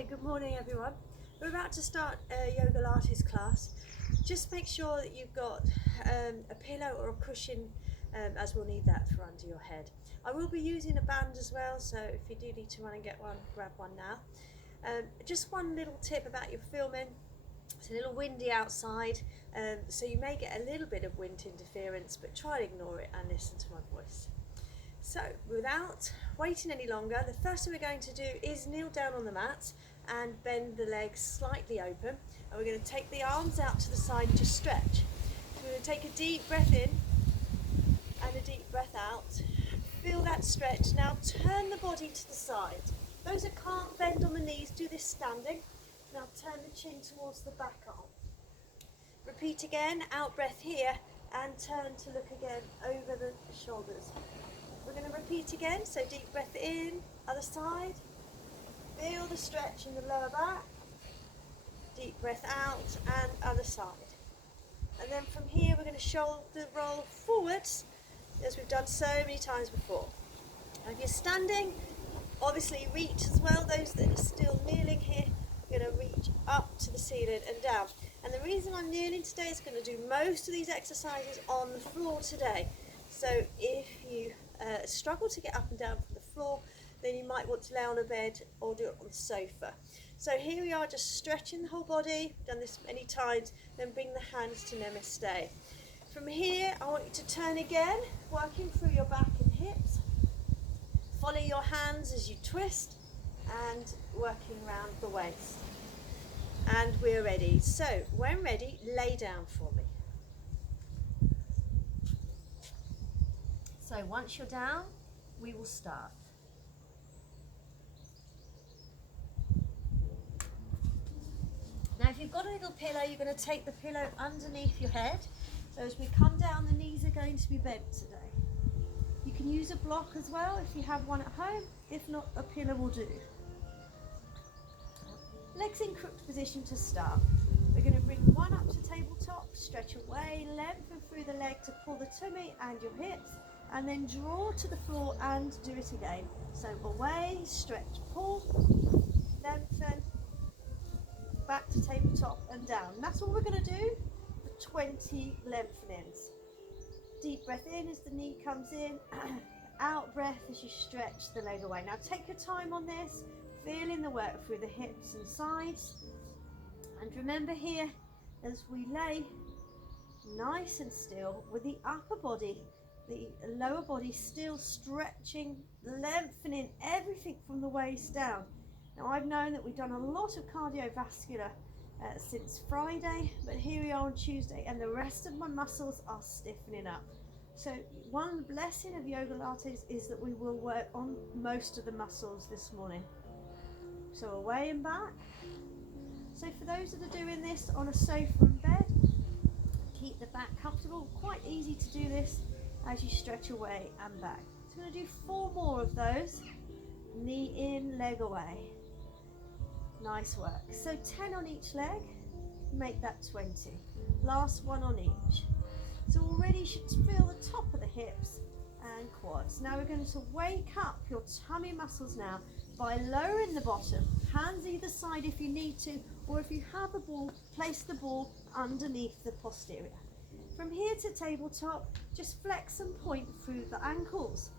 Okay, good morning everyone. We're about to start a yogalates class. Just make sure that you've got a pillow or a cushion, as we'll need that for under your head. I will be using a band as well, so if you do need to run and get one, grab one now. Just one little tip about your filming. It's a little windy outside, so you may get a little bit of wind interference, but try and ignore it and listen to my voice. So without waiting any longer, the first thing we're going to do is kneel down on the mat and bend the legs slightly open, and we're going to take the arms out to the side to stretch. So we're going to take a deep breath in and a deep breath out. Feel that stretch. Now turn the body to the side. Those that can't bend on the knees, do this standing. Now turn the chin towards the back arm. Repeat again, out breath here, and turn to look again over the shoulders. We're going to repeat again, so deep breath in, other side. Feel the stretch in the lower back. Deep breath out and other side. And then from here we're going to shoulder roll forwards, as we've done so many times before. And if you're standing, obviously reach as well. Those that are still kneeling here, we're going to reach up to the ceiling and down. And the reason I'm kneeling today is going to do most of these exercises on the floor today. So if you struggle to get up and down from the floor, then you might want to lay on a bed or do it on the sofa. So here we are, just stretching the whole body. We've done this many times. Then bring the hands to Namaste. From here, I want you to turn again, working through your back and hips. Follow your hands as you twist and working around the waist. And we're ready. So when ready, lay down for me. So once you're down, we will start. Now if you've got a little pillow, you're going to take the pillow underneath your head. So as we come down, the knees are going to be bent today. You can use a block as well if you have one at home. If not, a pillow will do. Legs in crooked position to start. We're going to bring one up to tabletop, stretch away, lengthen through the leg to pull the tummy and your hips, and then draw to the floor and do it again. So away, stretch, pull, lengthen, back to tabletop and down. And that's what we're going to do for 20 lengthenings. Deep breath in as the knee comes in, out breath as you stretch the leg away. Now take your time on this, feeling the work through the hips and sides. And remember here, as we lay nice and still with the upper body, the lower body still stretching, lengthening everything from the waist down. Now I've known that we've done a lot of cardiovascular since Friday, but here we are on Tuesday and the rest of my muscles are stiffening up. So one blessing of yogalates is that we will work on most of the muscles this morning. So away and back. So for those that are doing this on a sofa and bed, keep the back comfortable. Quite easy to do this as you stretch away and back. So we're going to do 4 more of those. Knee in, leg away. Nice work. So 10 on each leg, make that 20. Last one on each. So already you should feel the top of the hips and quads. Now we're going to wake up your tummy muscles now by lowering the bottom, hands either side if you need to, or if you have a ball, place the ball underneath the posterior. From here to tabletop, just flex and point through the ankles.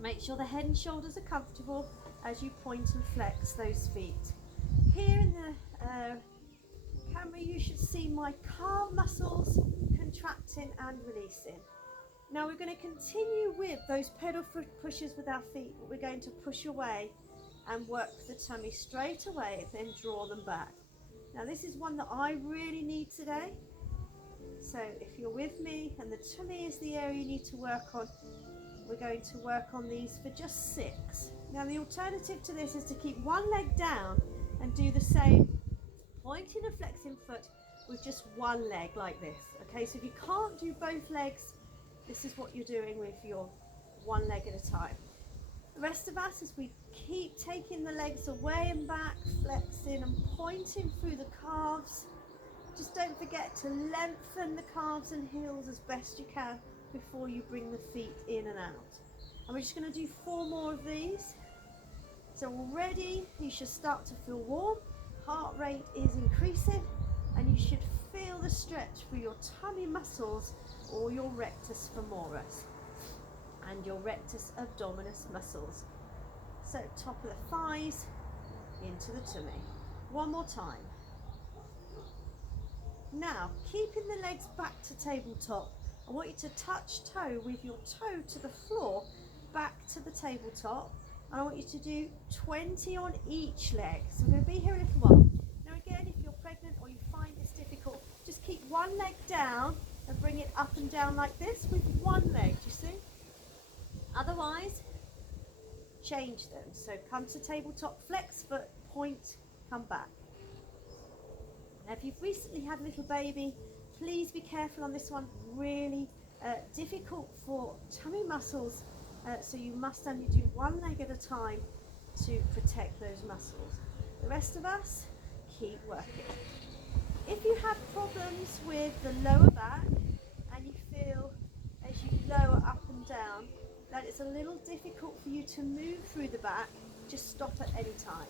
Make sure the head and shoulders are comfortable as you point and flex those feet. Here in the camera, you should see my calf muscles contracting and releasing. Now we're going to continue with those pedal foot pushes with our feet, but we're going to push away and work the tummy straight away, then draw them back. Now this is one that I really need today. So if you're with me and the tummy is the area you need to work on, we're going to work on these for just 6. Now the alternative to this is to keep one leg down and do the same pointing and flexing foot with just one leg like this. Okay, so if you can't do both legs, this is what you're doing with your one leg at a time. The rest of us, as we keep taking the legs away and back, flexing and pointing through the calves. Just don't forget to lengthen the calves and heels as best you can before you bring the feet in and out. And we're just going to do 4 more of these. So already you should start to feel warm, heart rate is increasing, and you should feel the stretch through your tummy muscles or your rectus femoris and your rectus abdominis muscles. So top of the thighs into the tummy. One more time. Now, keeping the legs back to tabletop, I want you to touch toe with your toe to the floor, back to the tabletop. And I want you to do 20 on each leg. So we're going to be here a little while. Now again, if you're pregnant or you find this difficult, just keep one leg down and bring it up and down like this with one leg, do you see? Otherwise, change them. So come to tabletop, flex foot, point, come back. Now if you've recently had a little baby, please be careful on this one. Really difficult for tummy muscles, so you must only do one leg at a time to protect those muscles. The rest of us, keep working. If you have problems with the lower back and you feel as you lower up and down that it's a little difficult for you to move through the back, just stop at any time.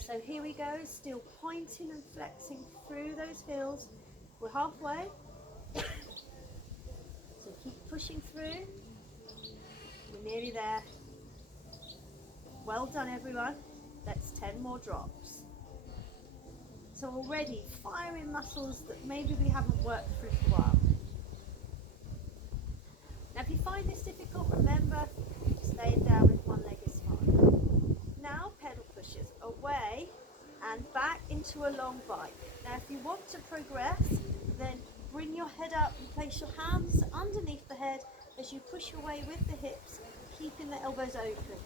So here we go, still pointing and flexing through those heels. We're halfway. So keep pushing through. We're nearly there. Well done, everyone. That's 10 more drops. So already firing muscles that maybe we haven't worked through for a while. Now if you find this difficult, remember, staying down with one leg is fine. Now pedal pushes away and back into a long bike. Now if you want to progress, then bring your head up and place your hands underneath the head as you push your way with the hips, keeping the elbows open.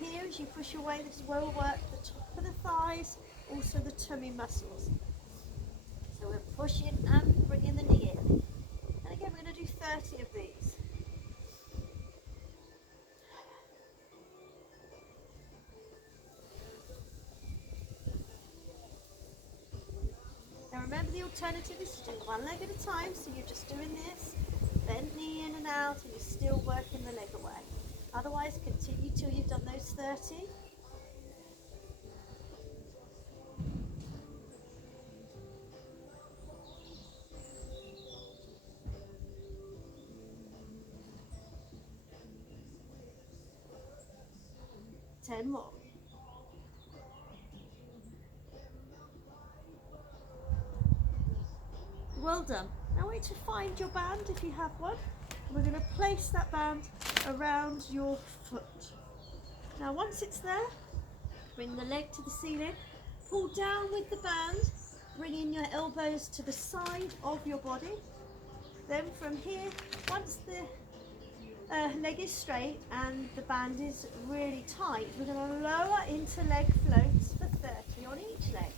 Here, as you push your way, this is where we'll work the top of the thighs, also the tummy muscles. So we're pushing and bringing the knee in. And again, we're going to do 30 of these. Now remember, the alternative is to do one leg at a time, so you're just doing this, bend knee in and out, and you're still working the leg away. Otherwise, continue till you've done those 30. Ten more. Well done. Now I want you to find your band if you have one. We're going to place that band around your foot. Now once it's there, bring the leg to the ceiling, pull down with the band, bringing your elbows to the side of your body. Then from here, once the leg is straight and the band is really tight, we're going to lower into leg floats for 30 on each leg.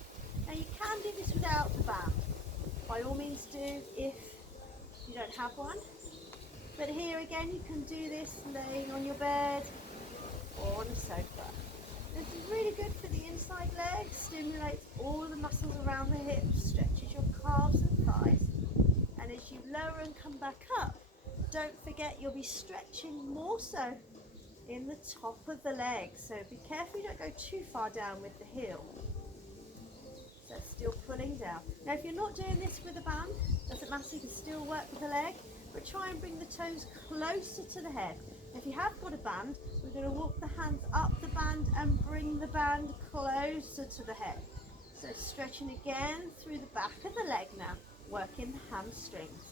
Now you can do this without the band. By all means do if you don't have one. But here again, you can do this laying on your bed or on a sofa. This is really good for the inside leg, stimulates all the muscles around the hips, stretches your calves and thighs. And as you lower and come back up, don't forget you'll be stretching more so in the top of the leg. So be careful you don't go too far down with the heel. So still pulling down. Now if you're not doing this with a band, doesn't matter, you can still work with the leg, but try and bring the toes closer to the head. If you have got a band, we're going to walk the hands up the band and bring the band closer to the head. So stretching again through the back of the leg now, working the hamstrings.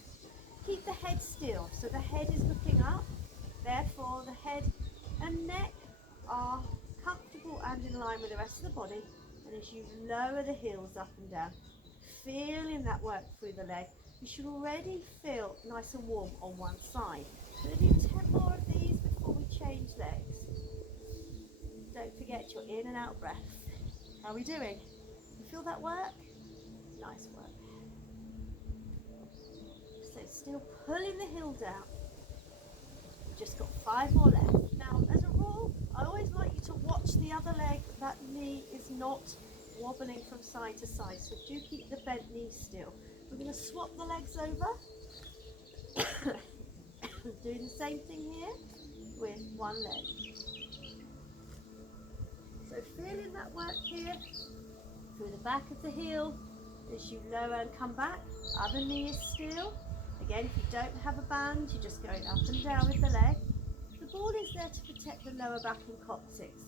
Keep the head still, so the head is looking up, therefore the head and neck are comfortable and in line with the rest of the body. And as you lower the heels up and down, feeling that work through the leg, you should already feel nice and warm on one side. We're going to do 10 more of these before we change legs. Don't forget your in and out breath. How are we doing? You feel that work? Nice work. So still pulling the heel down. We've just got 5 more left. Now, as a rule, I always like you to watch the other leg. That knee is not wobbling from side to side, so do keep the bent knee still. We're going to swap the legs over. Doing the same thing here with one leg. So feeling that work here, through the back of the heel, as you lower and come back, other knee is still. Again, if you don't have a band, you're just going up and down with the leg. The ball is there to protect the lower back and coccyx.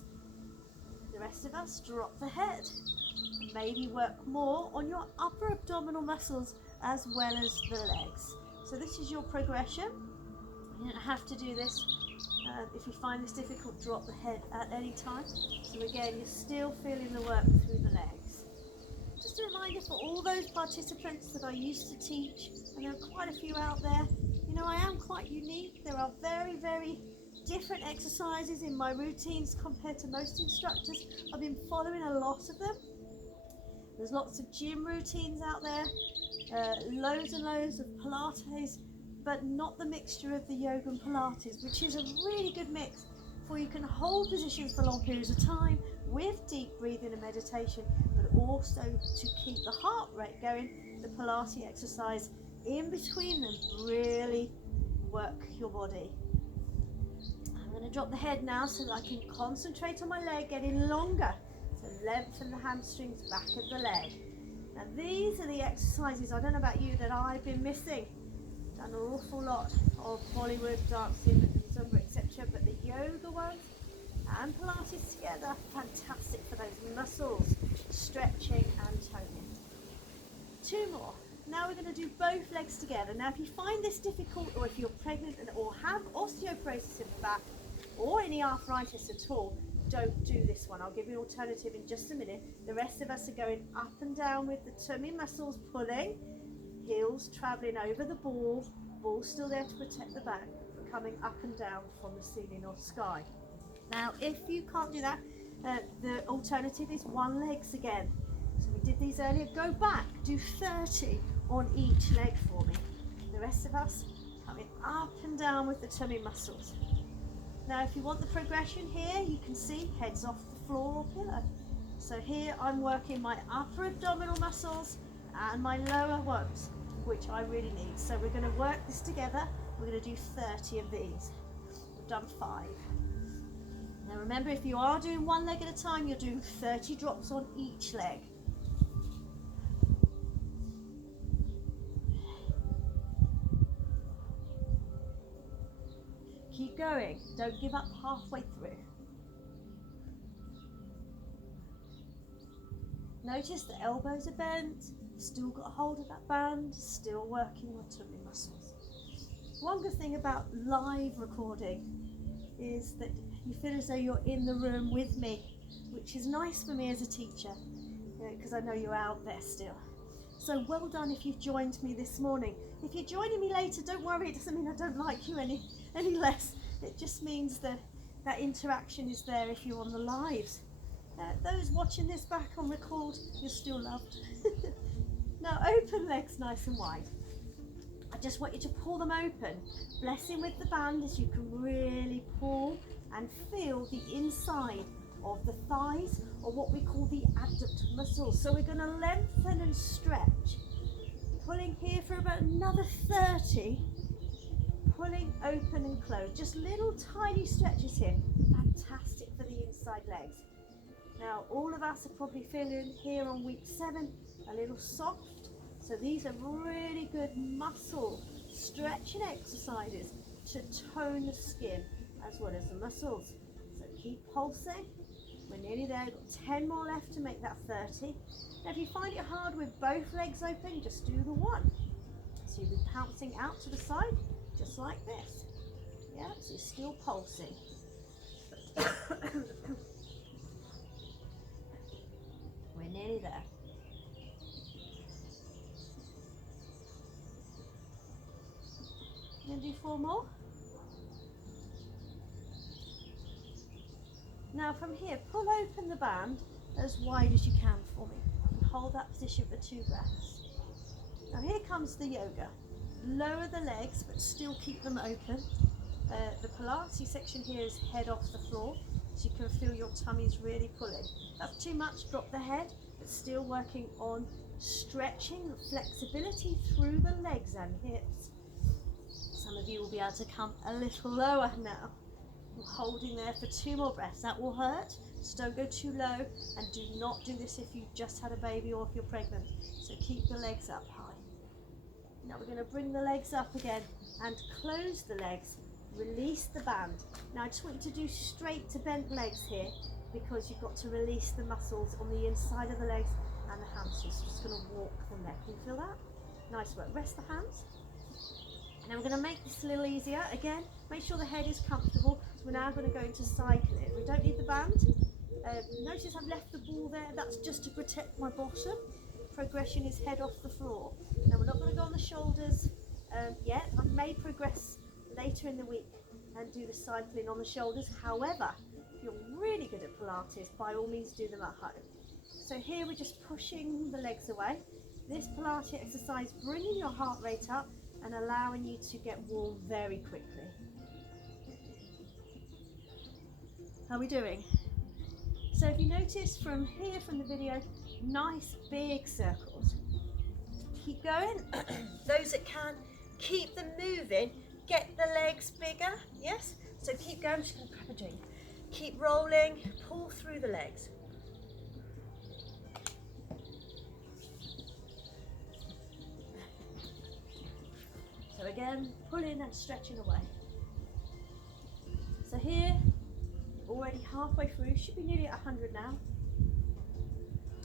The rest of us drop the head. Maybe work more on your upper abdominal muscles as well as the legs. So this is your progression. You don't have to do this. If you find this difficult, drop the head at any time. So again, you're still feeling the work through the legs. Just a reminder for all those participants that I used to teach, and there are quite a few out there, you know, I am quite unique. There are very, very different exercises in my routines compared to most instructors. I've been following a lot of them. There's lots of gym routines out there, loads and loads of Pilates, but not the mixture of the yoga and Pilates, which is a really good mix for you can hold positions for long periods of time with deep breathing and meditation, but also to keep the heart rate going. The Pilates exercise in between them really work your body. I'm going to drop the head now so that I can concentrate on my leg getting longer. So lengthen the hamstrings, back of the leg. Now these are the exercises, I don't know about you, that I've been missing. Done an awful lot of Bollywood dancing and Zumba, etc. But the yoga ones and Pilates together, fantastic for those muscles, stretching and toning. Two more. Now we're going to do both legs together. Now if you find this difficult, or if you're pregnant or have osteoporosis in the back or any arthritis at all, don't do this one. I'll give you an alternative in just a minute. The rest of us are going up and down with the tummy muscles pulling, heels traveling over the ball still there to protect the back, coming up and down from the ceiling or sky. Now if you can't do that, the alternative is one legs again. So we did these earlier. Go back, do 30 on each leg for me. The rest of us coming up and down with the tummy muscles. Now if you want the progression here, you can see heads off the floor or pillow. So here I'm working my upper abdominal muscles and my lower ones, which I really need. So we're going to work this together. We're going to do 30 of these. We've done 5. Now remember, if you are doing one leg at a time, you're doing 30 drops on each leg. Keep going, don't give up halfway through. Notice the elbows are bent, still got hold of that band, still working on tummy muscles. One good thing about live recording is that you feel as though you're in the room with me, which is nice for me as a teacher, because I know you're out there still. So well done if you've joined me this morning. If you're joining me later, don't worry, it doesn't mean I don't like you any less. It just means that that interaction is there if you're on the lives. Those watching this back on record, you're still loved. Now open legs nice and wide. I just want you to pull them open, blessing with the band as you can really pull and feel the inside of the thighs, or what we call the abductor muscles. So we're going to lengthen and stretch, pulling here for about another 30, pulling open and close, just little tiny stretches here, fantastic for the inside legs. Now all of us are probably feeling here on week 7 a little soft, so these are really good muscle stretching exercises to tone the skin as well as the muscles. So keep pulsing. We're nearly there, got 10 more left to make that 30. Now if you find it hard with both legs open, just do the one. So you'll be pouncing out to the side, just like this. Yeah, so you're still pulsing. We're nearly there. Going to do 4 more. Now from here, pull open the band as wide as you can for me. And hold that position for 2 breaths. Now here comes the yoga. Lower the legs, but still keep them open. The Pilates section here is head off the floor, so you can feel your tummy's really pulling. If that's too much, drop the head, but still working on stretching, flexibility through the legs and hips. Some of you will be able to come a little lower now. Holding there for 2 more breaths. That will hurt, So don't go too low, and do not do this if you've just had a baby or if you're pregnant. So keep the legs up high. Now we're going to bring the legs up again and close the legs. Release the band. Now I just want you to do straight to bent legs here, because you've got to release the muscles on the inside of the legs and the hamstrings. So just going to walk them there. Can you feel that? Nice work. Rest the hands. Now we're going to make this a little easier. Again, make sure the head is comfortable. So we're now going to go into cycling. We don't need the band. Notice I've left the ball there. That's just to protect my bottom. Progression is head off the floor. Now we're not going to go on the shoulders yet. I may progress later in the week and do the cycling on the shoulders. However, if you're really good at Pilates, by all means do them at home. So here we're just pushing the legs away. This Pilates exercise, bringing your heart rate up and allowing you to get warm very quickly. How are we doing? So if you notice from here, from the video, nice big circles. Keep going. Those that can, keep them moving. Get the legs bigger, yes? So keep going. I'm just going to grab a drink. Keep rolling, pull through the legs. So again, pulling and stretching away. So here, already halfway through, should be nearly at 100 now.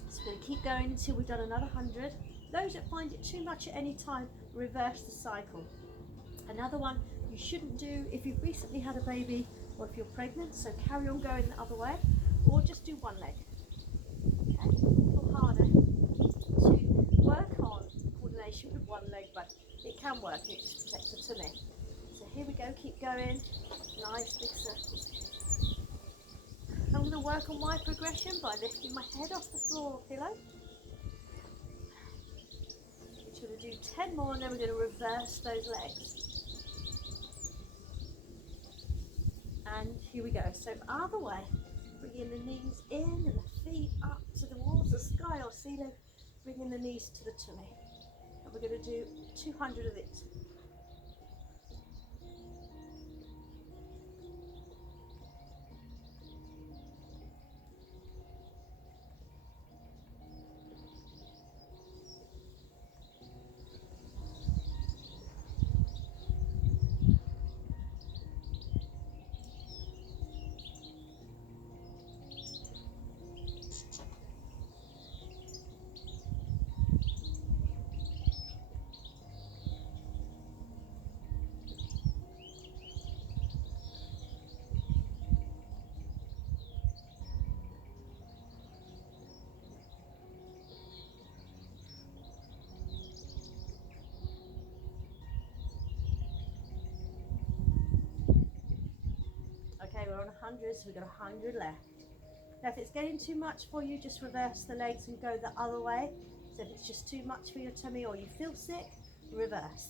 So we're going to keep going until we've done another 100. Those that find it too much at any time, reverse the cycle. Another one you shouldn't do if you've recently had a baby or if you're pregnant, so carry on going the other way, or just do one leg. Okay, a little harder to work on coordination with one leg, but it can work, it just protects the tummy. So here we go, keep going, nice big circles. I'm going to work on my progression by lifting my head off the floor or pillow. We're going to do 10 more and then we're going to reverse those legs. And here we go. So other way, bringing the knees in and the feet up towards the sky or ceiling, bringing the knees to the tummy. And we're going to do 200 of it. Okay, we're on 100, so we've got 100 left. Now if it's getting too much for you, just reverse the legs and go the other way. So if it's just too much for your tummy or you feel sick, reverse.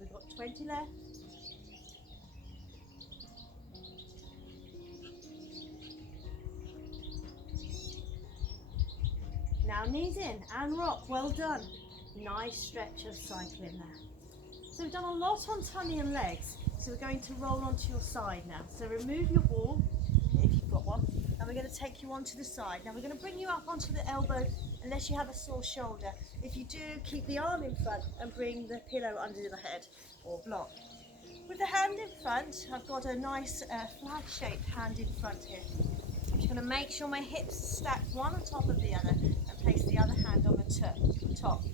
We've got 20 left. Now knees in and rock, well done. Nice stretch of cycling there. So we've done a lot on tummy and legs, so we're going to roll onto your side now. So remove your ball, if you've got one, and we're going to take you onto the side. Now we're going to bring you up onto the elbow, unless you have a sore shoulder. If you do, keep the arm in front and bring the pillow under the head or block. With the hand in front, I've got a nice flag-shaped hand in front here. I'm just going to make sure my hips stack one on top of the other and place the other hand on the top.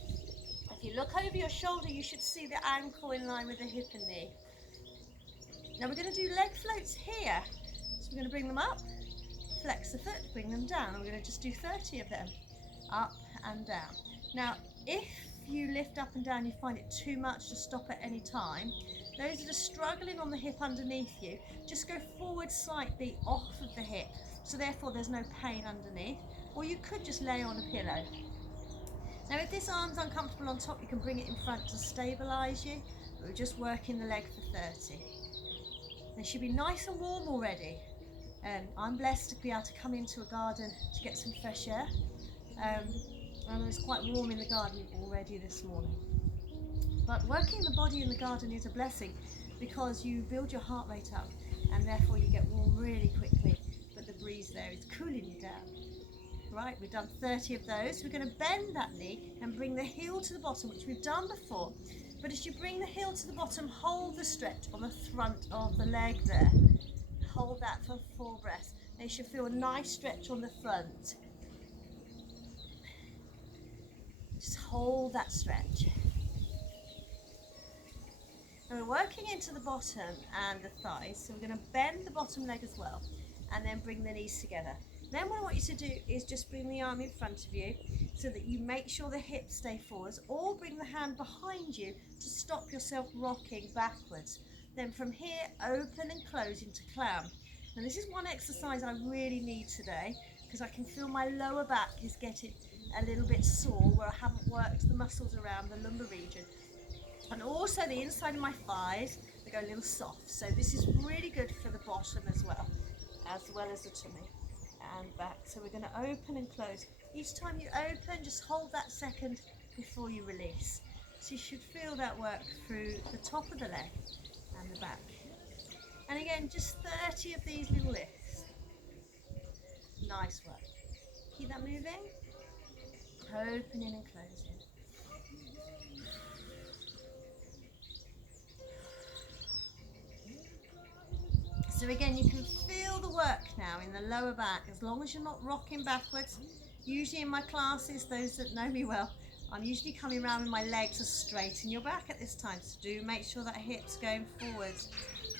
If you look over your shoulder, you should see the ankle in line with the hip and knee. Now we're going to do leg floats here. So we're going to bring them up, flex the foot, bring them down. We're going to just do 30 of them, up and down. Now, if you lift up and down, you find it too much to stop at any time. Those that are struggling on the hip underneath you, just go forward slightly off of the hip, so therefore there's no pain underneath. Or you could just lay on a pillow. Now if this arm's uncomfortable on top, you can bring it in front to stabilise you. But we're just working the leg for 30. They should be nice and warm already. I'm blessed to be able to come into a garden to get some fresh air. And it's quite warm in the garden already this morning. But working the body in the garden is a blessing because you build your heart rate up and therefore you get warm really quickly. But the breeze there is cooling you down. Right, we've done 30 of those. We're going to bend that knee and bring the heel to the bottom, which we've done before. But as you bring the heel to the bottom, hold the stretch on the front of the leg there. Hold that for 4 breaths. Now you should feel a nice stretch on the front. Just hold that stretch. Now we're working into the bottom and the thighs, so we're going to bend the bottom leg as well, and then bring the knees together. Then what I want you to do is just bring the arm in front of you so that you make sure the hips stay forwards, or bring the hand behind you to stop yourself rocking backwards. Then from here, open and close into clam. Now this is one exercise I really need today because I can feel my lower back is getting a little bit sore where I haven't worked the muscles around the lumbar region. And also the inside of my thighs, they go a little soft. So this is really good for the bottom as well as the tummy and back. So we're going to open and close. Each time you open, just hold that second before you release. So you should feel that work through the top of the leg and the back. And again, just 30 of these little lifts. Nice work. Keep that moving. Opening and closing. So again, you can feel the work now in the lower back as long as you're not rocking backwards. Usually in my classes, those that know me well, I'm usually coming around with my legs are straight in your back at this time. So do make sure that hip's going forwards.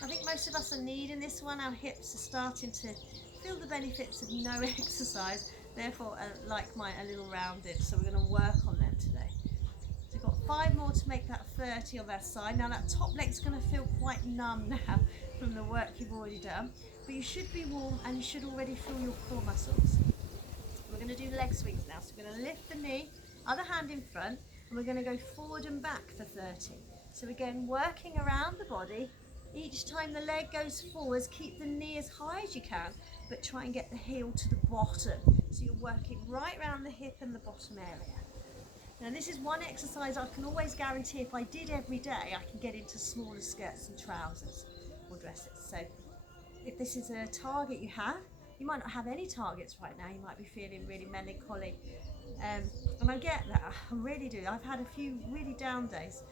I think most of us are needing this one. Our hips are starting to feel the benefits of no exercise. Therefore, like mine, a little rounded. So we're going to work on them today. So we've got 5 more to make that 30 on that side. Now that top leg's going to feel quite numb now from the work you've already done. But you should be warm and you should already feel your core muscles. We're going to do the leg sweeps now. So we're going to lift the knee, other hand in front, and we're going to go forward and back for 30. So again, working around the body. Each time the leg goes forwards, keep the knee as high as you can, but try and get the heel to the bottom. So you're working right around the hip and the bottom area. Now this is one exercise I can always guarantee if I did every day, I can get into smaller skirts and trousers or dresses. So if this is a target you have, you might not have any targets right now. You might be feeling really melancholy. And I get that, I really do. I've had a few really down days.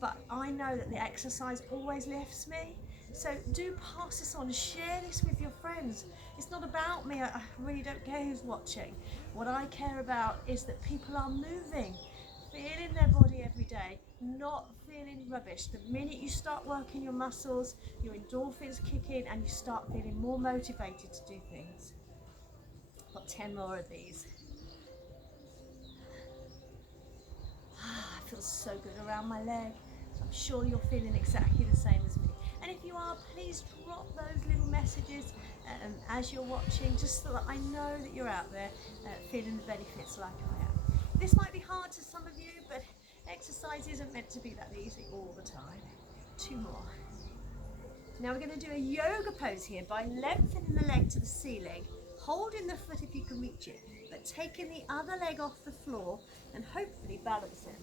But I know that the exercise always lifts me. So do pass this on, share this with your friends. It's not about me, I really don't care who's watching. What I care about is that people are moving, feeling their body every day, not feeling rubbish. The minute you start working your muscles, your endorphins kick in and you start feeling more motivated to do things. Got 10 more of these. It feels so good around my leg. I'm sure you're feeling exactly the same as me. And if you are, please drop those little messages as you're watching, just so that I know that you're out there feeling the benefits like I am. This might be hard to some of you, but exercise isn't meant to be that easy all the time. 2 more. Now we're going to do a yoga pose here by lengthening the leg to the ceiling, holding the foot if you can reach it, but taking the other leg off the floor and hopefully balancing.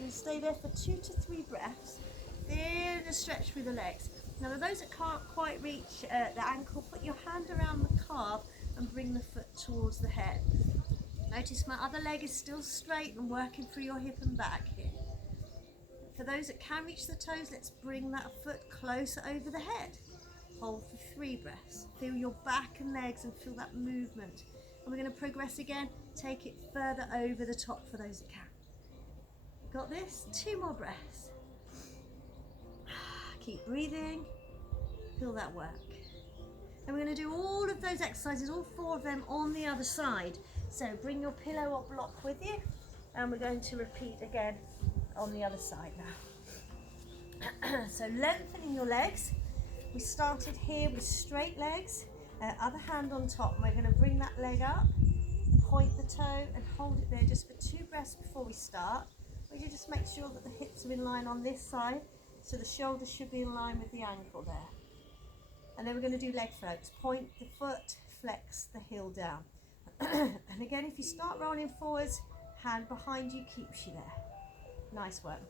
And stay there for 2 to 3 breaths. Feel the stretch through the legs. Now for those that can't quite reach the ankle, put your hand around the calf and bring the foot towards the head. Notice my other leg is still straight and working through your hip and back here. For those that can reach the toes, let's bring that foot closer over the head. Hold for 3 breaths. Feel your back and legs and feel that movement. And we're going to progress again. Take it further over the top for those that can. Got this? 2 more breaths. Keep breathing. Feel that work. And we're going to do all of those exercises, all 4 of them on the other side. So bring your pillow or block with you. And we're going to repeat again on the other side now. So lengthening your legs. We started here with straight legs, other hand on top, and we're going to bring that leg up, point the toe and hold it there just for 2 breaths before we start. We can just make sure that the hips are in line on this side, so the shoulders should be in line with the ankle there. And then we're going to do leg floats. Point the foot, flex the heel down. And again, if you start rolling forwards, hand behind you keeps you there. Nice work.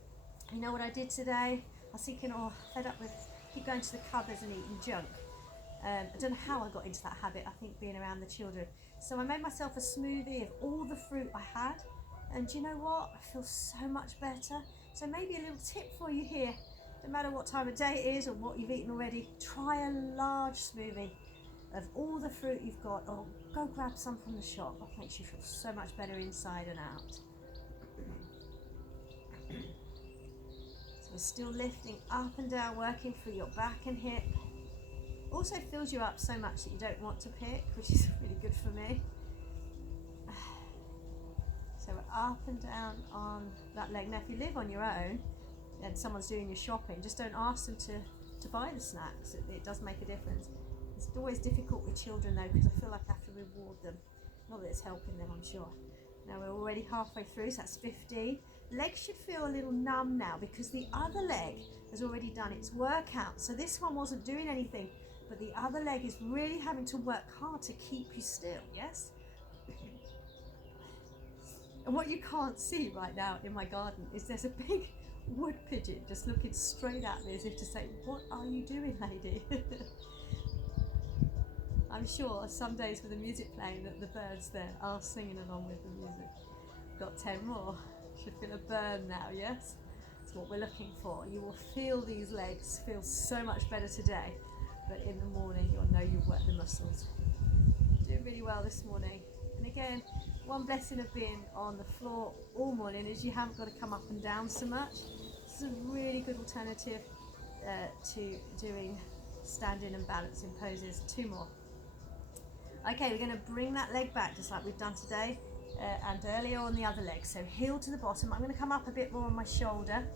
You know what I did today? I was thinking, oh, fed up with keep going to the cupboards and eating junk. I don't know how I got into that habit, I think being around the children. So I made myself a smoothie of all the fruit I had. And do you know what? I feel so much better. So maybe a little tip for you here. No matter what time of day it is or what you've eaten already, try a large smoothie of all the fruit you've got, or go grab some from the shop. That makes you feel so much better inside and out. So we're still lifting up and down, working through your back and hip. Also fills you up so much that you don't want to pick, which is really good for me. So we're up and down on that leg. Now if you live on your own and someone's doing your shopping, just don't ask them to buy the snacks. It does make a difference. It's always difficult with children though, because I feel like I have to reward them. Not that it's helping them, I'm sure. Now we're already halfway through, so that's 50. Legs should feel a little numb now because the other leg has already done its workout. So this one wasn't doing anything, but the other leg is really having to work hard to keep you still, yes? And what you can't see right now in my garden is there's a big wood pigeon just looking straight at me as if to say, what are you doing, lady? I'm sure some days with the music playing that the birds there are singing along with the music. Got 10 more. Should feel a burn now, yes? That's what we're looking for. You will feel these legs feel so much better today, but in the morning you'll know you've worked the muscles. Doing really well this morning. And again, one blessing of being on the floor all morning is you haven't got to come up and down so much. This is a really good alternative to doing standing and balancing poses. 2 more. Okay, we're going to bring that leg back just like we've done today and earlier on the other leg. So heel to the bottom. I'm going to come up a bit more on my shoulder,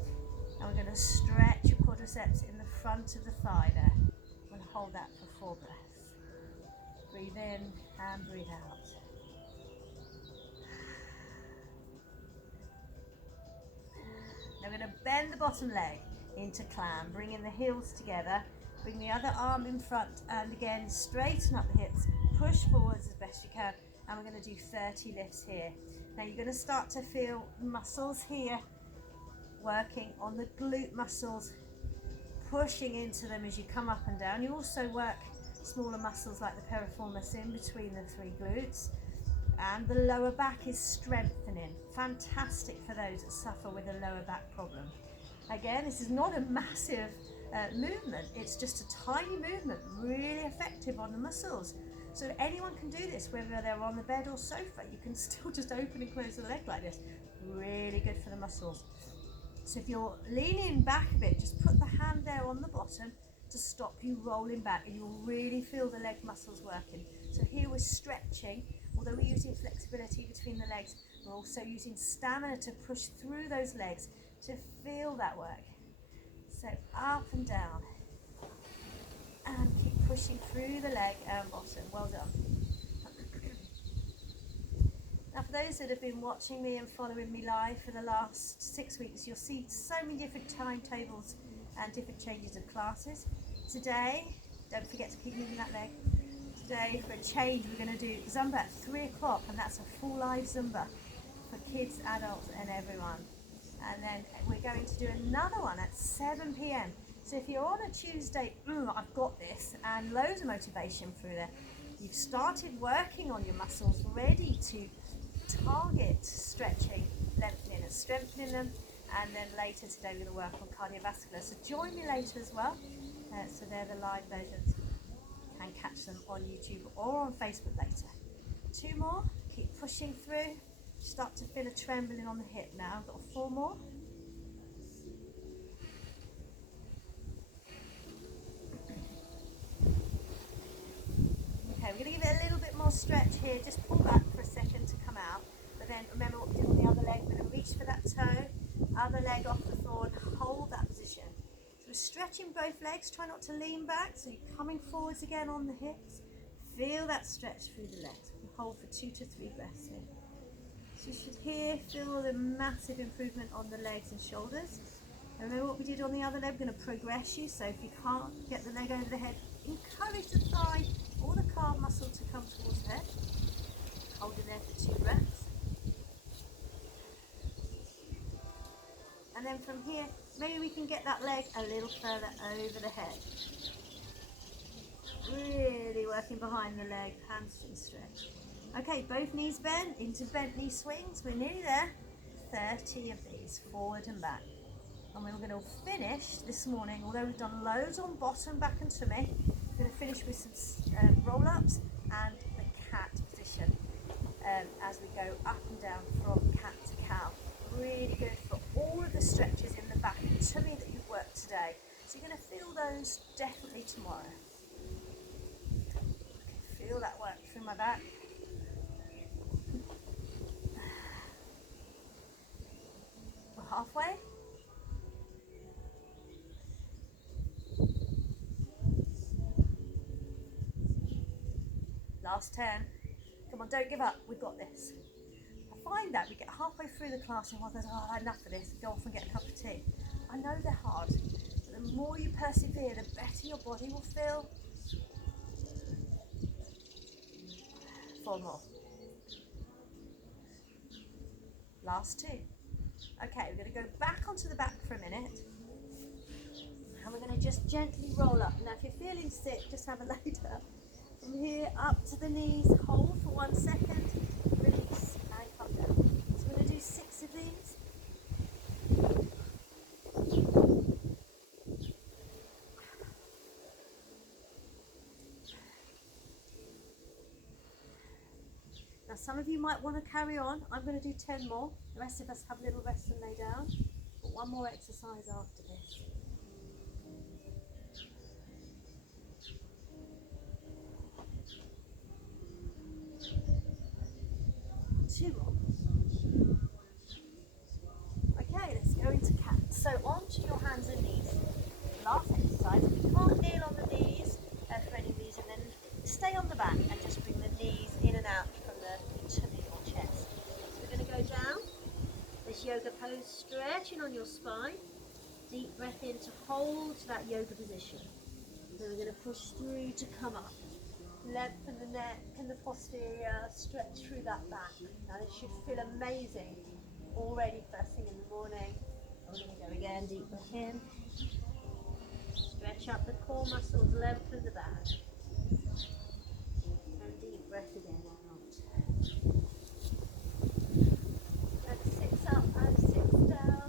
and we're going to stretch your quadriceps in the front of the thigh there. I'm going to hold that for 4 breaths. Breathe in and breathe out. Now we're going to bend the bottom leg into clam, bringing the heels together. Bring the other arm in front, and again straighten up the hips. Push forwards as best you can, and we're going to do 30 lifts here. Now you're going to start to feel muscles here, working on the glute muscles, pushing into them as you come up and down. You also work smaller muscles like the piriformis in between the 3 glutes, and the lower back is strengthening. Fantastic for those that suffer with a lower back problem. Again, this is not a massive movement, it's just a tiny movement, really effective on the muscles. So anyone can do this, whether they're on the bed or sofa. You can still just open and close the leg like this. Really good for the muscles. So if you're leaning back a bit, just put the hand there on the bottom to stop you rolling back, and you'll really feel the leg muscles working. So here we're stretching. Although we're using flexibility between the legs, we're also using stamina to push through those legs to feel that work. So up and down. And keep pushing through the leg and bottom. Well done. Now for those that have been watching me and following me live for the last 6 weeks, you'll see so many different timetables and different changes of classes. Today, don't forget to keep moving that leg. Today, for a change, we're going to do Zumba at 3 o'clock, and that's a full live Zumba for kids, adults and everyone. And then we're going to do another one at 7 p.m. So if you're on a Tuesday, I've got this, and loads of motivation through there, you've started working on your muscles, ready to target stretching, lengthening and strengthening them, and then later today we're going to work on cardiovascular. So join me later as well. So they're the live versions. You can catch them on YouTube or on Facebook later. 2 more, keep pushing through. Start to feel a trembling on the hip now. I've got 4 more. Okay, we're going to give it a little bit more stretch here. Just pull back for a second to come out. But then remember what we did on the other leg. We're going to reach for that toe other leg off the floor and hold that position. So we're stretching both legs. Try not to lean back. So you're coming forwards again on the hips. Feel that stretch through the legs. We hold for 2 to 3 breaths here. So you should here feel the massive improvement on the legs and shoulders. And remember what we did on the other leg, we're going to progress you. So if you can't get the leg over the head, encourage the thigh or the calf muscle to come towards the head. Hold in there for 2 breaths. And then from here, maybe we can get that leg a little further over the head. Really working behind the leg, hamstring stretch. Okay, both knees bent into bent knee swings. We're nearly there. 30 of these, forward and back. And we're going to finish this morning, although we've done loads on bottom, back and tummy, we're going to finish with some roll-ups and the cat position as we go up and down from cat to cow. Really good for all of the stretches in the back and tummy that you've worked today. So you're going to feel those definitely tomorrow. Feel that work through my back. We're halfway. Last 10. Come on, don't give up. We've got this. I find that we get halfway through the class and one goes, oh, I've had enough of this. Go off and get a cup of tea. I know they're hard, but the more you persevere, the better your body will feel. 4 more. Last 2. Okay, we're going to go back onto the back for a minute. And we're going to just gently roll up. Now, if you're feeling sick, just have a lay down. From here up to the knees, hold for 1 second, release, and come down. So we're going to do 6 of these. Now some of you might want to carry on. I'm going to do 10 more. The rest of us have a little rest and lay down. But 1 more exercise after this. Two more. Okay, let's go into cat. So onto your hands and knees. Last exercise. You can't kneel on the knees for any reason, then stay on the back and just bring the knees in and out from the tummy or chest. So we're going to go down. This yoga pose, stretching on your spine. Deep breath in to hold that yoga position. Then we're going to push through to come up. Lengthen the neck and the posterior, stretch through that back. Now this should feel amazing already first thing in the morning. And we're going to go again, deep breath in. Stretch up the core muscles, lengthen the back. And deep breath again out. And 6 up and 6 down.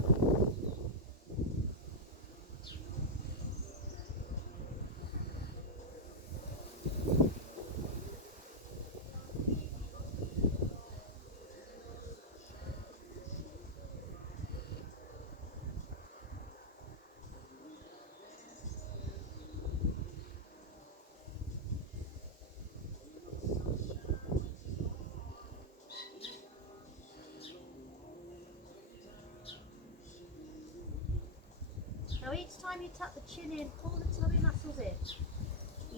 Now each time you tuck the chin in, pull the tummy muscles in.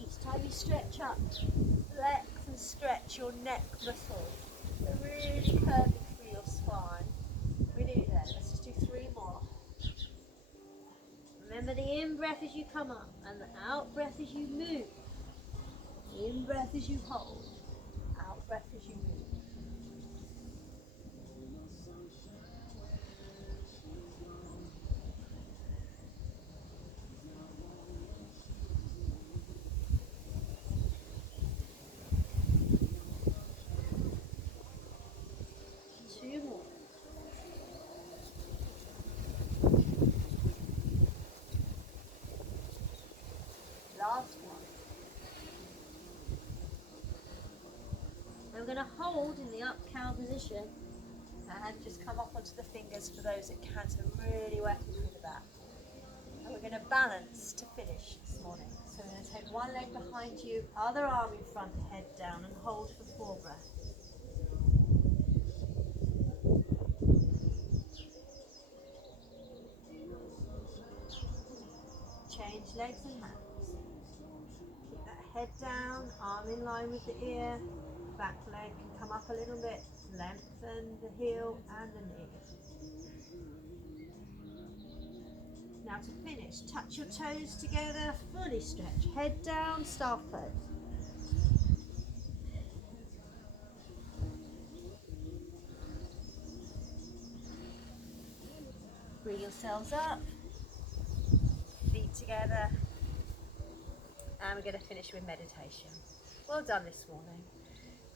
Each time you stretch up, flex and stretch your neck muscles. They're really curving through your spine. We do that. Let's just do 3 more. Remember the in-breath as you come up and the out-breath as you move. In-breath as you hold, out-breath as you move. Last one. We're going to hold in the up cow position and just come up onto the fingers for those that can, so really working through the back. And we're going to balance to finish this morning. So we're going to take one leg behind you, other arm in front, head down, and hold for 4 breaths. Change legs and hands. Keep that head down, arm in line with the ear. Back leg can come up a little bit. Lengthen the heel and the knee. Now to finish, touch your toes together, fully stretch. Head down, staff pose. Bring yourselves up, feet together, and we're going to finish with meditation. Well done this morning.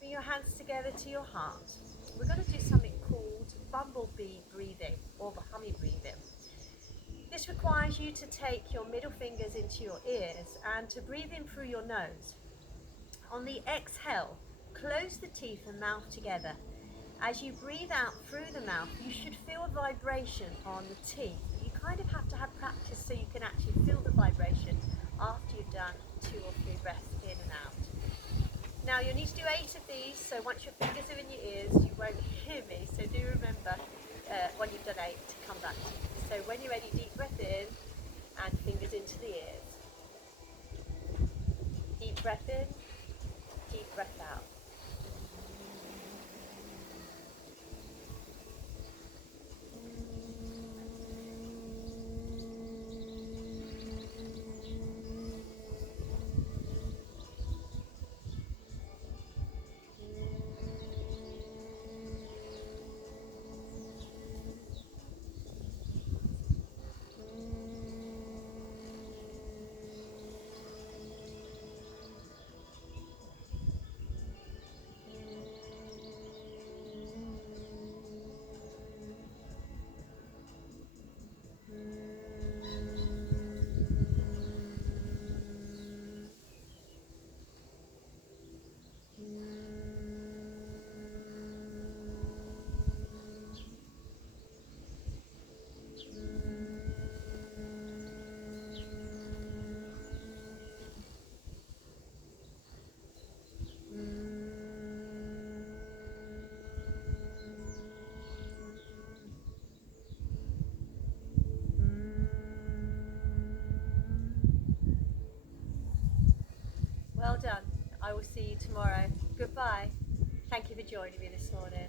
Bring your hands together to your heart. We're going to do something called Bumblebee Breathing, or the Hummy Breathing. This requires you to take your middle fingers into your ears and to breathe in through your nose. On the exhale, close the teeth and mouth together. As you breathe out through the mouth, you should feel a vibration on the teeth. You kind of have to have practice so you can actually feel the vibration after you've done 2 or 3 breaths in and out. Now you'll need to do 8 of these, so once your fingers are in your ears, you won't hear me. So do remember when you've done 8 to come back to me. So when you're ready, deep breath in and fingers into the ears. Deep breath in, deep breath out. Well done. I will see you tomorrow. Goodbye. Thank you for joining me this morning.